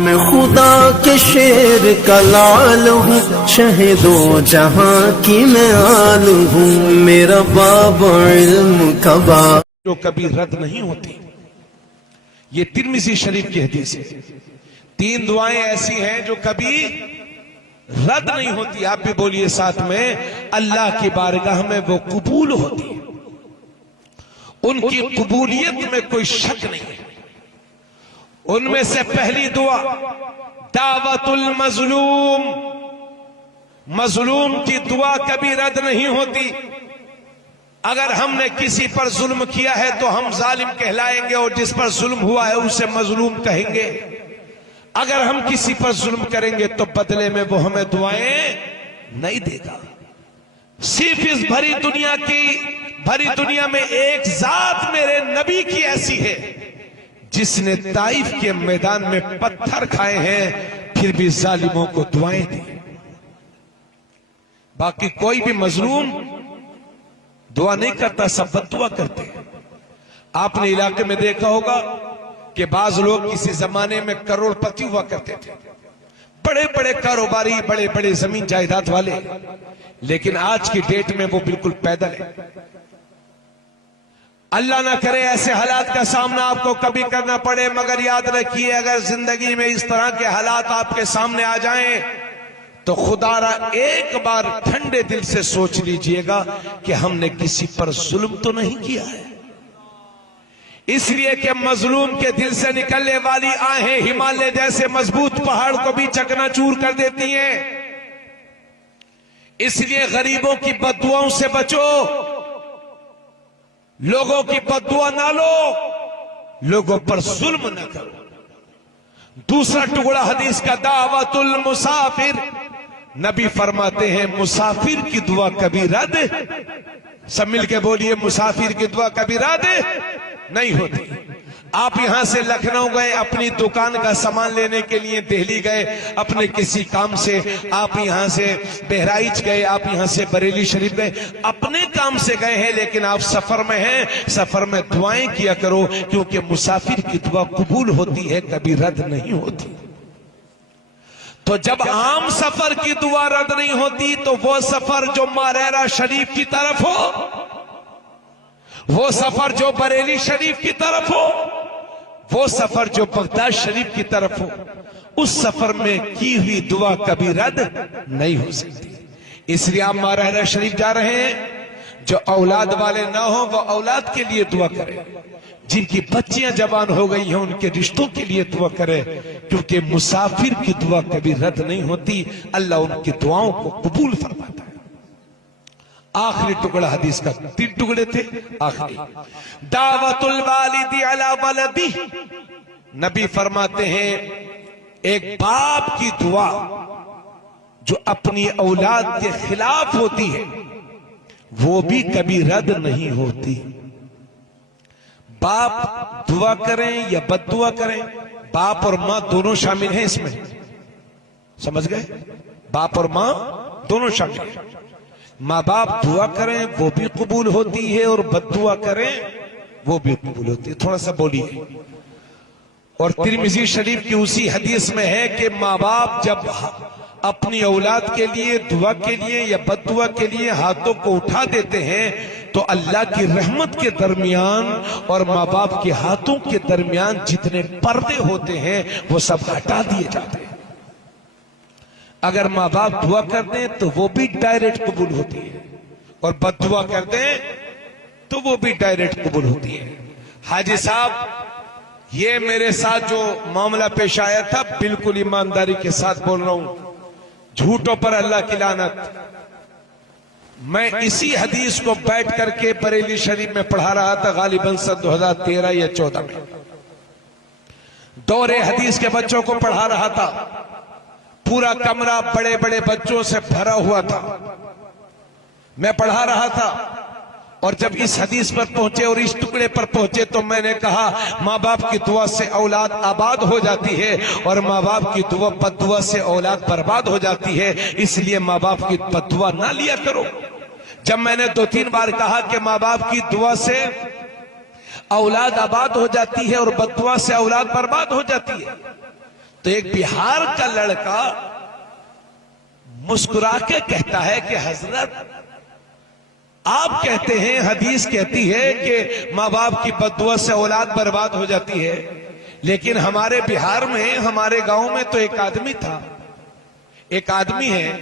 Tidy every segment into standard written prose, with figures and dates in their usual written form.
मैं खुदा के शेर का लाल हूँ, शहीदो जहाँ की मैं आल हूँ, मेरा बाबा इल्म का बाब जो कभी रद्द नहीं होती। ये तिर्मिज़ी शरीफ की हदीस है। 3 दुआएं ऐसी हैं जो कभी रद्द नहीं होती। आप भी बोलिए साथ में, अल्लाह की बारगाह में वो कबूल होती है, उनकी कबूलियत में कोई शक नहीं है। उनमें से पहली दुआ दावतुल मजलूम, मजलूम की दुआ कभी रद्द नहीं होती। अगर हमने किसी पर जुल्म किया है तो हम जालिम कहलाएंगे और जिस पर जुल्म हुआ है उसे मजलूम कहेंगे। अगर हम किसी पर जुल्म करेंगे तो बदले में वो हमें दुआएं नहीं देगा। सिर्फ इस भरी दुनिया में एक जात मेरे नबी की ऐसी है जिसने ताइफ के मैदान में पत्थर खाए हैं फिर भी जालिमों को दुआएं दी। बाकी कोई भी मजलूम दुआ नहीं करता, सब बद्दुआ करते हैं। आपने इलाके में देखा होगा कि बाज लोग किसी जमाने में करोड़पति हुआ करते थे, बड़े बड़े कारोबारी, बड़े बड़े जमीन जायदाद वाले, लेकिन आज की डेट में वो बिल्कुल पैदल है। अल्लाह ना करे ऐसे हालात का सामना आपको कभी करना पड़े, मगर याद रखिए अगर जिंदगी में इस तरह के हालात आपके सामने आ जाएं तो खुदारा एक बार ठंडे दिल से सोच लीजिएगा कि हमने किसी पर जुल्म तो नहीं किया है। इसलिए कि मजलूम के दिल से निकलने वाली आहें हिमालय जैसे मजबूत पहाड़ को भी चकनाचूर कर देती हैं। इसलिए गरीबों की बद्दुआओं से बचो, लोगों की बद्दुआ ना लो, लोगों पर जुल्म न करो। दूसरा टुकड़ा हदीस का दावतुल मुसाफिर, नबी फरमाते हैं मुसाफिर की दुआ कभी रद्द, सब मिल के बोलिए, मुसाफिर की दुआ कभी रद्द नहीं होती। आप यहां से लखनऊ गए अपनी दुकान का सामान लेने के लिए, दिल्ली गए अपने किसी काम से, आप यहां से बहराइच गए, आप यहां से बरेली शरीफ गए, अपने काम से गए हैं, लेकिन आप सफर में हैं। सफर में दुआएं किया करो, क्योंकि मुसाफिर की दुआ कबूल होती है, कभी रद्द नहीं होती। तो जब आम सफर की दुआ रद्द नहीं होती तो वो सफर जो मारेरा शरीफ की तरफ हो, वो सफर जो बरेली शरीफ की तरफ हो, वो सफर जो बगदाद शरीफ की तरफ हो, उस सफर में की हुई दुआ कभी रद्द नहीं हो सकती। इसलिए आप मारेरा शरीफ जा रहे हैं, जो औलाद वाले ना हो वो औलाद के लिए दुआ करें, जिनकी बच्चियां जवान हो गई हैं उनके रिश्तों के लिए दुआ करें, क्योंकि मुसाफिर की दुआ कभी रद्द नहीं होती। अल्लाह उनकी दुआओं को कबूल फरमाता है। आखिरी टुकड़ा हदीस का, 3 टुकड़े थे, आखिरी दावतुल वालिदी अला वलदी, नबी फरमाते हैं एक बाप की दुआ जो अपनी औलाद के खिलाफ होती है वो भी कभी रद्द नहीं होती। बाप दुआ करें या बद्दुआ करें, बाप और मां दोनों शामिल हैं इसमें, समझ गए? बाप और मां दोनों शामिल हैं। माँ बाप दुआ करें वो भी कबूल होती है और बद्दुआ करें वो भी कबूल होती है। थोड़ा सा बोलिए। और तिर्मिज़ी शरीफ की उसी हदीस में है कि माँ बाप जब अपनी औलाद के लिए दुआ के लिए या बद्दुआ के लिए हाथों को उठा देते हैं तो अल्लाह की रहमत के दरमियान और माँ बाप के हाथों के दरमियान जितने पर्दे होते हैं वो सब हटा दिए जाते हैं। अगर माँ बाप दुआ कर दें तो वो भी डायरेक्ट कबूल होती है, और बद्दुआ कर दें तो वो भी डायरेक्ट कबूल होती है। हाजी साहब, ये मेरे साथ जो मामला पेश आया था बिल्कुल ईमानदारी के साथ बोल रहा हूं, झूठों पर अल्लाह की लानत। मैं इसी हदीस को बैठ करके बरेली शरीफ में पढ़ा रहा था, गालिबन सन 2013 या 14 में दौरे हदीस के बच्चों को पढ़ा रहा था। पूरा कमरा बड़े बड़े बच्चों से भरा हुआ था, मैं पढ़ा रहा था। और जब इस हदीस पर पहुंचे और इस टुकड़े पर पहुंचे तो मैंने कहा माँ बाप की दुआ से औलाद आबाद हो जाती है और माँ बाप की दुआ बद्दुआ से औलाद बर्बाद हो जाती है, इसलिए माँ बाप की बद्दुआ ना लिया करो। जब मैंने 2-3 बार कहा कि माँ बाप की दुआ से औलाद आबाद हो जाती है और बद्दुआ से औलाद बर्बाद हो जाती है, तो एक बिहार का लड़का मुस्कुरा के कहता है कि हजरत, आप कहते हैं, हदीस कहती है कि माँ बाप की बद्दुआ से औलाद बर्बाद हो जाती है, लेकिन हमारे बिहार में, हमारे गांव में तो एक आदमी था, एक आदमी है,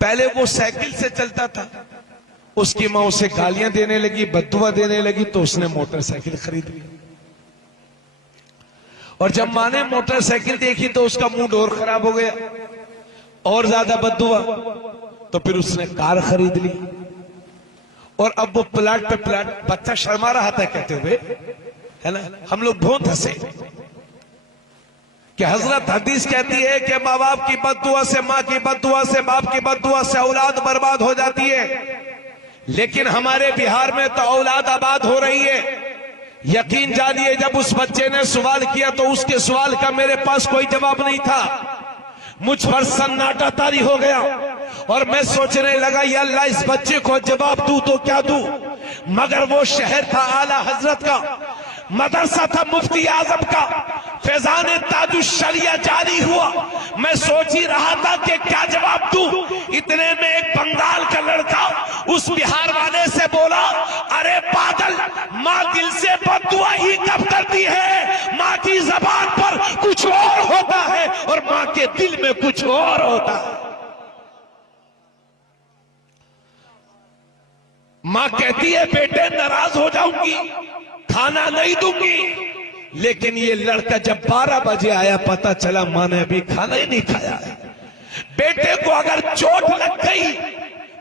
पहले वो साइकिल से चलता था, उसकी मां उसे गालियां देने लगी, बद्दुआ देने लगी, तो उसने मोटरसाइकिल खरीद ली। और जब मां ने मोटरसाइकिल देखी तो उसका मूड और खराब हो गया, और ज्यादा बद्दुआ, तो फिर उसने कार खरीद ली। और अब वो प्लाट पे प्लाट, बच्चा शर्मा रहा था कहते हुए, है ना, हम लोग बहुत हंसे कि हजरत हदीस कहती है कि माँ बाप की बद्दुआ से, माँ की बद्दुआ से, बाप की बद्दुआ से औलाद बर्बाद हो जाती है, लेकिन हमारे बिहार में तो औलाद आबाद हो रही है। यकीन जानिए, जब उस बच्चे ने सवाल किया तो उसके सवाल का मेरे पास कोई जवाब नहीं था, मुझ पर सन्नाटा तारी हो गया और मैं सोचने लगा, या अल्लाह, इस बच्चे को जवाब दूं तो क्या दूं। मगर वो शहर था आला हजरत का, मदरसा था मुफ्ती आजम का, फैजान ताजुश्शरिया जारी हुआ। मैं सोच ही रहा था कि क्या जवाब दूं। इतने में एक बंगाल का लड़का उस बिहार वाले से बोला, अरे पागल, माँ दिल से बद्दुआ ही कब करती है, माँ की जबान पर कुछ और होता है और माँ के दिल में कुछ और होता है। मां कहती है, बेटे नाराज हो जाऊंगी, खाना नहीं दूंगी, लेकिन ये लड़का जब 12 बजे आया, पता चला मां ने अभी खाना ही नहीं खाया है। बेटे को अगर चोट लग गई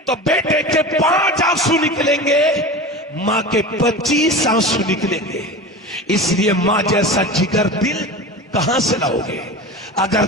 तो बेटे के 5 आंसू निकलेंगे, मां के 25 आंसू निकलेंगे। इसलिए मां जैसा जिगर दिल कहां से लाओगे। अगर